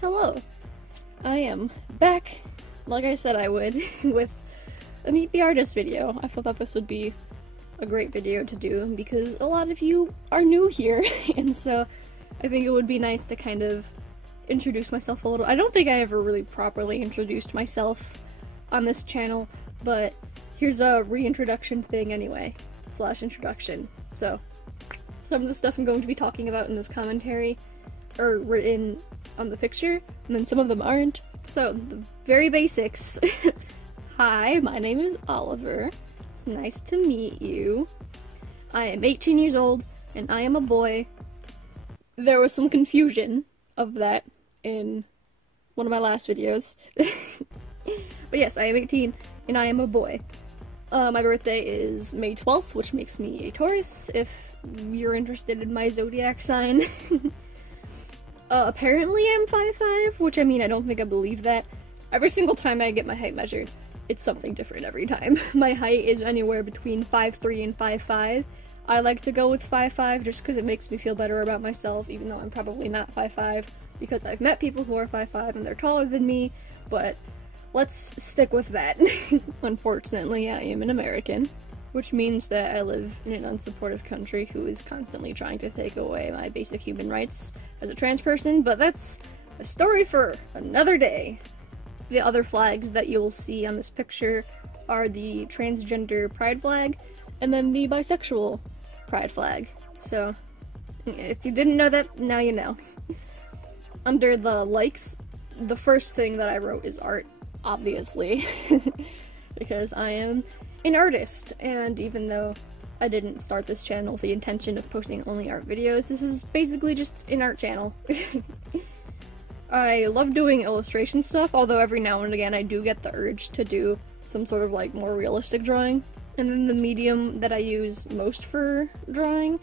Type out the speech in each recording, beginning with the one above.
Hello, I am back, like I said I would, with a Meet the Artist video. I thought that this would be a great video to do because a lot of you are new here, and so I think it would be nice to kind of introduce myself a little. I don't think I ever really properly introduced myself on this channel, but here's a reintroduction thing anyway, / introduction. So, some of the stuff I'm going to be talking about in this commentary are written on the picture, and then some of them aren't. So, the very basics. Hi, my name is Oliver. It's nice to meet you. I am 18 years old, and I am a boy. There was some confusion of that in one of my last videos. But yes, I am 18, and I am a boy. My birthday is May 12th, which makes me a Taurus, if you're interested in my zodiac sign. Apparently I'm 5'5", which I mean, I don't think I believe that. Every single time I get my height measured, it's something different every time. My height is anywhere between 5'3" and 5'5". I like to go with 5'5" just because it makes me feel better about myself, even though I'm probably not 5'5", because I've met people who are 5'5" and they're taller than me, but let's stick with that. Unfortunately, I am an American, which means that I live in an unsupportive country who is constantly trying to take away my basic human rights as a trans person, but that's a story for another day. The other flags that you'll see on this picture are the transgender pride flag, and then the bisexual pride flag. So, if you didn't know that, now you know. Under the likes, the first thing that I wrote is art, obviously, because I am an artist, and even though I didn't start this channel with the intention of posting only art videos, this is basically just an art channel. I love doing illustration stuff, although every now and again I do get the urge to do some sort of like more realistic drawing. And then the medium that I use most for drawing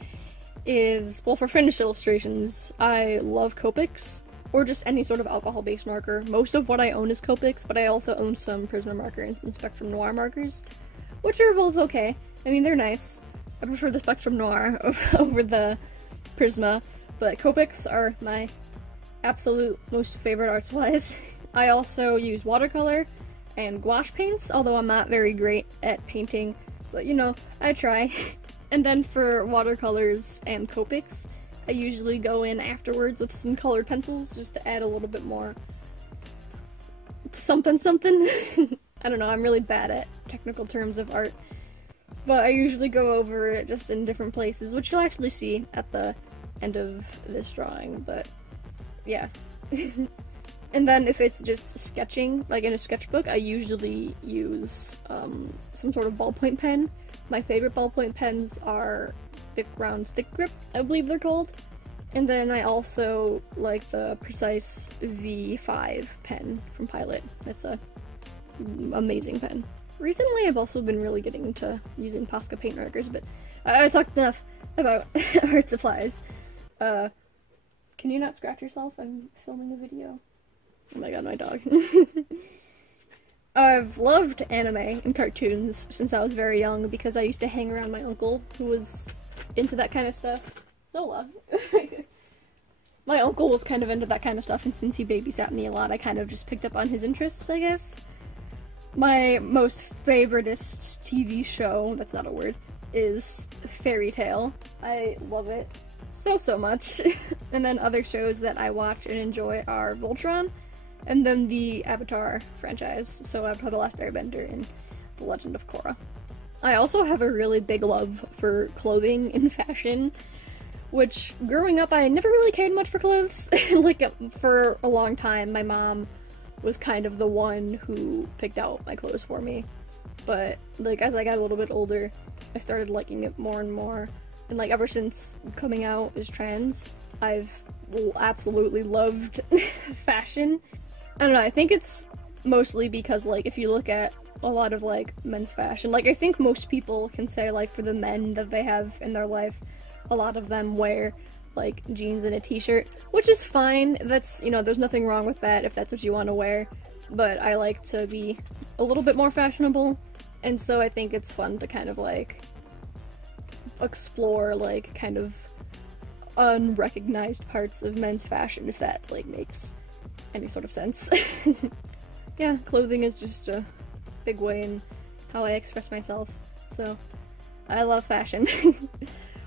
is, well, for finished illustrations, I love Copics, or just any sort of alcohol-based marker. Most of what I own is Copics, but I also own some Prisma marker and some Spectrum Noir markers, which are both okay. I mean, they're nice. I prefer the Spectrum Noir over the Prisma, but Copics are my absolute most favorite art supplies. I also use watercolor and gouache paints, although I'm not very great at painting, but you know, I try. And then for watercolors and Copics, I usually go in afterwards with some colored pencils just to add a little bit more something. I don't know, I'm really bad at technical terms of art, but I usually go over it just in different places, which you'll actually see at the end of this drawing, but yeah. And then if it's just sketching, like in a sketchbook, I usually use some sort of ballpoint pen. My favorite ballpoint pens are Bic Round Stick Grip, I believe they're called. And then I also like the Precise V5 pen from Pilot. That's a amazing pen. Recently I've also been really getting into using Posca paint markers, but I talked enough about art supplies. Can you not scratch yourself? I'm filming a video. Oh my god, my dog. I've loved anime and cartoons since I was very young because I used to hang around my uncle who was into that kind of stuff. Zola. My uncle was kind of into that kind of stuff, and since he babysat me a lot, I kind of just picked up on his interests, I guess. My most favoritist TV show, that's not a word, is Fairy Tail. I love it so much. And then other shows that I watch and enjoy are Voltron, and then the Avatar franchise, so Avatar: The Last Airbender and The Legend of Korra. I also have a really big love for clothing and fashion, which growing up I never really cared much for clothes. Like for a long time my mom was kind of the one who picked out my clothes for me, but like as I got a little bit older I started liking it more and more. And like ever since coming out as trans, I've absolutely loved fashion. I don't know, I think it's mostly because like if you look at a lot of like men's fashion, like I think most people can say like for the men that they have in their life, a lot of them wear like jeans and a t-shirt, which is fine. That's, you know, there's nothing wrong with that if that's what you want to wear, but I like to be a little bit more fashionable, and so I think it's fun to kind of like explore like kind of unrecognized parts of men's fashion, if that like makes any sort of sense. Yeah, clothing is just a big way in how I express myself, so I love fashion.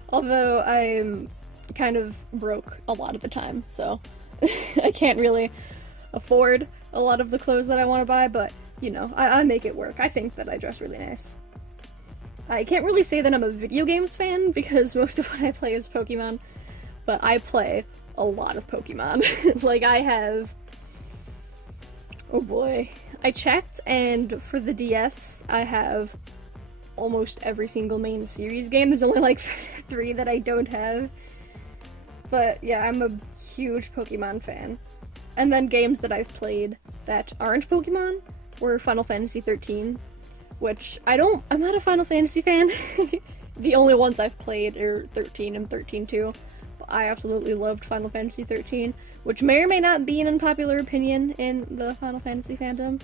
Although I'm kind of broke a lot of the time, so I can't really afford a lot of the clothes that I want to buy, but, you know, I make it work. I think that I dress really nice. I can't really say that I'm a video games fan, because most of what I play is Pokemon, but I play a lot of Pokemon. Like, I have... oh boy. I checked, and for the DS, I have almost every single main series game. There's only like 3 that I don't have. But yeah, I'm a huge Pokemon fan. And then games that I've played that aren't Pokemon were Final Fantasy 13, which I'm not a Final Fantasy fan. The only ones I've played are 13 and 13 too. But I absolutely loved Final Fantasy 13, which may or may not be an unpopular opinion in the Final Fantasy fandom.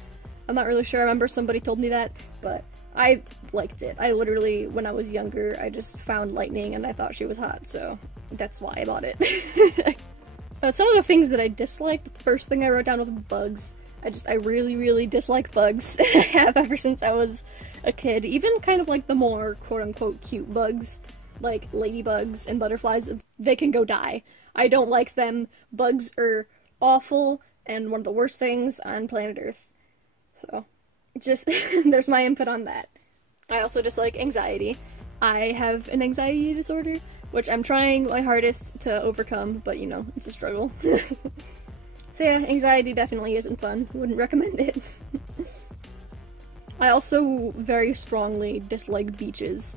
I'm not really sure. I remember somebody told me that, but I liked it. I literally, when I was younger, I just found Lightning and I thought she was hot, so that's why I bought it. Some of the things that I disliked, the first thing I wrote down was bugs. I really, really dislike bugs. I have ever since I was a kid. Even kind of like the more quote-unquote cute bugs, like ladybugs and butterflies, they can go die. I don't like them. Bugs are awful and one of the worst things on planet Earth. So, just, there's my input on that. I also dislike anxiety. I have an anxiety disorder, which I'm trying my hardest to overcome, but you know, it's a struggle. So yeah, anxiety definitely isn't fun. Wouldn't recommend it. I also very strongly dislike beaches.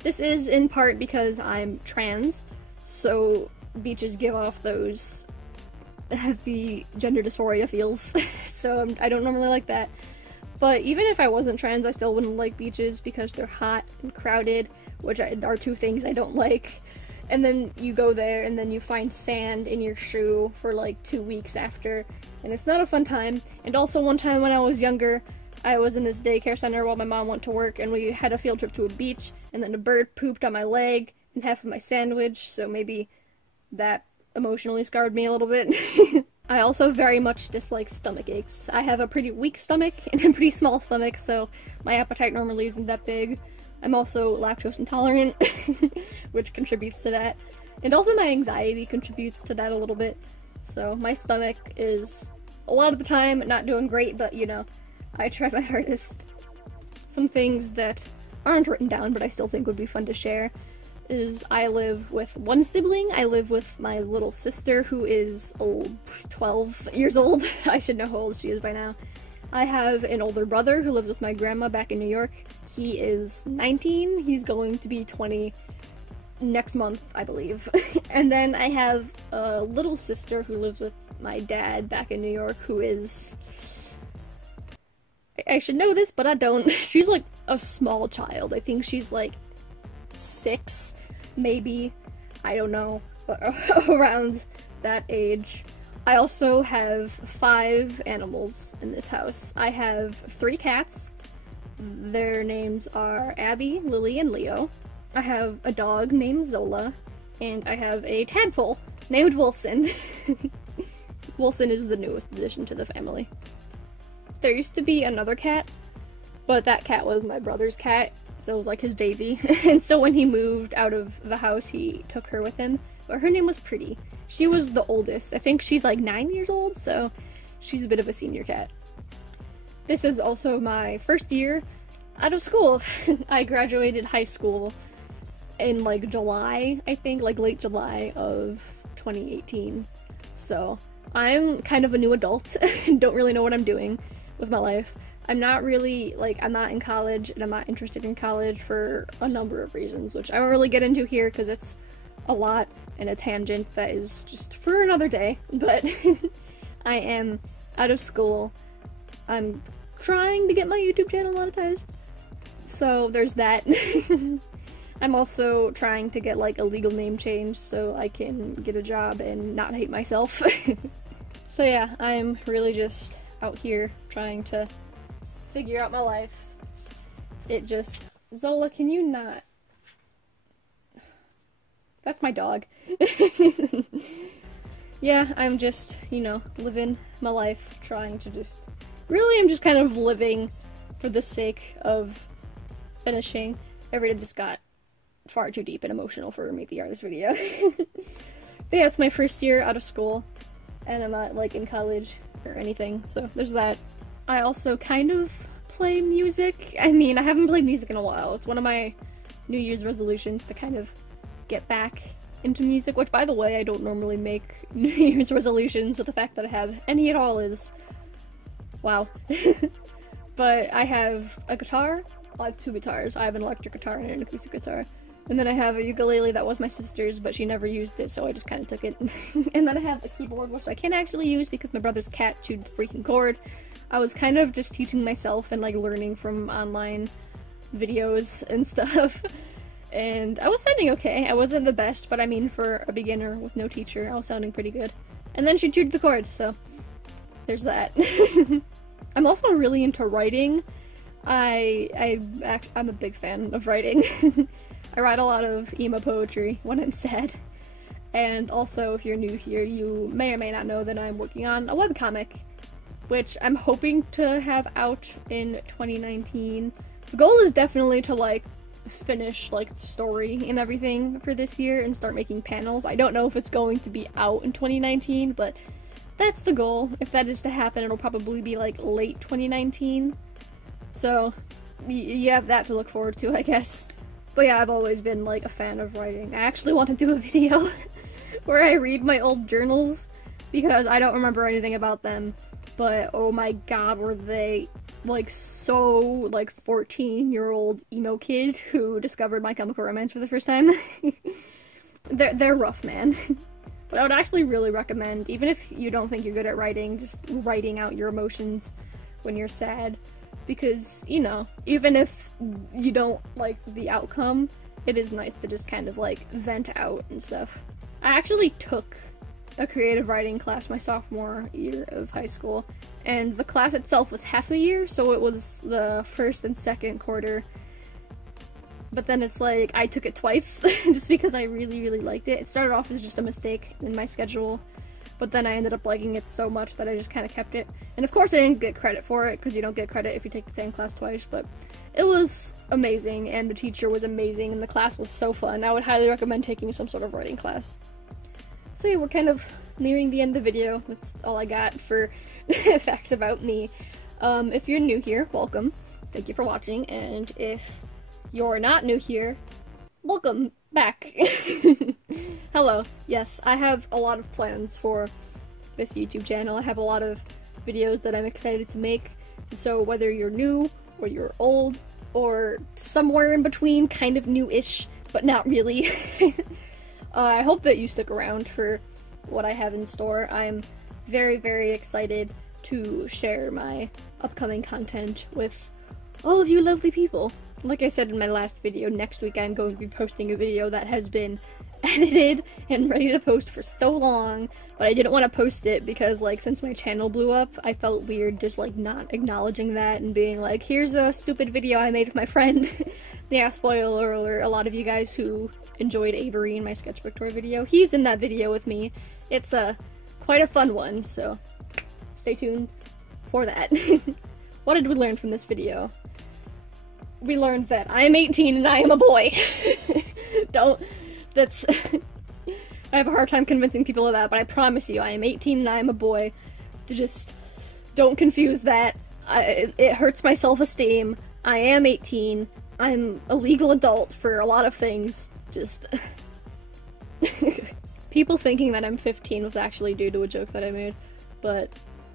This is in part because I'm trans, so beaches give off those heavy gender dysphoria feels, so I don't normally like that. But even if I wasn't trans, I still wouldn't like beaches because they're hot and crowded, which are 2 things I don't like. And then you go there and then you find sand in your shoe for like 2 weeks after, and it's not a fun time. And also one time when I was younger, I was in this daycare center while my mom went to work, and we had a field trip to a beach, and then a bird pooped on my leg and half of my sandwich, so maybe that emotionally scarred me a little bit. I also very much dislike stomach aches. I have a pretty weak stomach and a pretty small stomach, so my appetite normally isn't that big. I'm also lactose intolerant, which contributes to that. And also my anxiety contributes to that a little bit. So my stomach is, a lot of the time, not doing great, but you know, I try my hardest. Some things that aren't written down, but I still think would be fun to share, is I live with one sibling. I live with my little sister, who is 12 years old. I should know how old she is by now. I have an older brother who lives with my grandma back in New York. He is 19. He's going to be 20 next month, I believe. And then I have a little sister who lives with my dad back in New York, who is... I should know this, but I don't. She's like a small child. I think she's like 6, maybe. I don't know, but around that age. I also have 5 animals in this house. I have 3 cats. Their names are Abby, Lily, and Leo. I have a dog named Zola, and I have a tadpole named Wilson. Wilson is the newest addition to the family. There used to be another cat, but that cat was my brother's cat, so it was like his baby. And so when he moved out of the house, he took her with him. But her name was Pretty. She was the oldest. I think she's like 9 years old, so she's a bit of a senior cat. This is also my first year out of school. I graduated high school in like July, I think, like late July of 2018. So I'm kind of a new adult. Don't really know what I'm doing with my life. I'm not really, like, I'm not in college, and I'm not interested in college for a number of reasons, which I won't really get into here because it's a lot and a tangent that is just for another day. But I am out of school. I'm trying to get my YouTube channel monetized, so there's that. I'm also trying to get like a legal name change so I can get a job and not hate myself. So yeah, I'm really just out here trying to figure out my life. It just... Zola, can you not? That's my dog. yeah, I'm just, you know, living my life, trying to just... Really, I'm just kind of living for the sake of finishing. I rated this got far too deep and emotional for a Meet the Artist video. But yeah, it's my first year out of school, and I'm not, like, in college or anything, so there's that. I also kind of play music. I mean, I haven't played music in a while. It's one of my New Year's resolutions to kind of get back into music, which, by the way, I don't normally make New Year's resolutions, so the fact that I have any at all is... wow. But I have a guitar. Well, I have two guitars. I have an electric guitar and an acoustic guitar. And then I have a ukulele that was my sister's, but she never used it, so I just kind of took it. And then I have a keyboard, which I can't actually use because my brother's cat chewed the freaking cord. I was kind of just teaching myself and, like, learning from online videos and stuff. And I was sounding okay. I wasn't the best, but I mean, for a beginner with no teacher, I was sounding pretty good. And then she chewed the cord, so there's that. I'm also really into writing. I'm a big fan of writing. I write a lot of emo poetry when I'm sad. And also, if you're new here, you may or may not know that I'm working on a webcomic, which I'm hoping to have out in 2019. The goal is definitely to, like, finish, like, the story and everything for this year and start making panels. I don't know if it's going to be out in 2019, but that's the goal. If that is to happen, it'll probably be, like, late 2019. So, you have that to look forward to, I guess. But yeah, I've always been, like, a fan of writing. I actually want to do a video where I read my old journals, because I don't remember anything about them, but oh my god, were they, like, so, like, 14-year-old emo kid who discovered My Chemical Romance for the first time. They're rough, man. But I would actually really recommend, even if you don't think you're good at writing, just writing out your emotions when you're sad. Because, you know, even if you don't like the outcome, it is nice to just kind of, like, vent out and stuff. I actually took a creative writing class my sophomore year of high school, and the class itself was half a year, so it was the first and second quarter. But then it's like, I took it twice, just because I really, really liked it. It started off as just a mistake in my schedule, but then I ended up liking it so much that I just kind of kept it. And of course I didn't get credit for it, because you don't get credit if you take the same class twice, but it was amazing, and the teacher was amazing, and the class was so fun. I would highly recommend taking some sort of writing class. So yeah, we're kind of nearing the end of the video. That's all I got for facts about me. If you're new here, welcome. Thank you for watching, and if you're not new here, welcome back. Hello. Yes, I have a lot of plans for this YouTube channel. I have a lot of videos that I'm excited to make, so whether you're new, or you're old, or somewhere in between, kind of new-ish, but not really, I hope that you stick around for what I have in store. I'm very, very excited to share my upcoming content with all of you lovely people. Like I said in my last video, next week I'm going to be posting a video that has been edited and ready to post for so long, but I didn't want to post it because, like, since my channel blew up, I felt weird just, like, not acknowledging that and being like, here's a stupid video I made with my friend. Yeah, spoiler alert, a lot of you guys who enjoyed Avery in my sketchbook tour video, he's in that video with me. It's quite a fun one, so stay tuned for that. What did we learn from this video? We learned that I am 18 and I am a boy. That's... I have a hard time convincing people of that, but I promise you, I am 18 and I am a boy. Just don't confuse that. It hurts my self-esteem. I am 18. I'm a legal adult for a lot of things. Just... People thinking that I'm 15 was actually due to a joke that I made, but,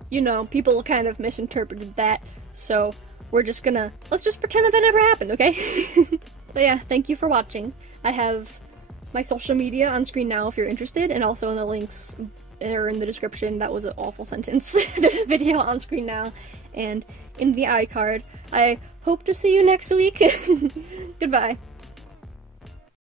you know, people kind of misinterpreted that, so let's just pretend that that never happened, okay? But yeah, thank you for watching. I have my social media on screen now if you're interested, and also in the links, or in the description. That was an awful sentence. There's a video on screen now, and in the iCard. I hope to see you next week. Goodbye.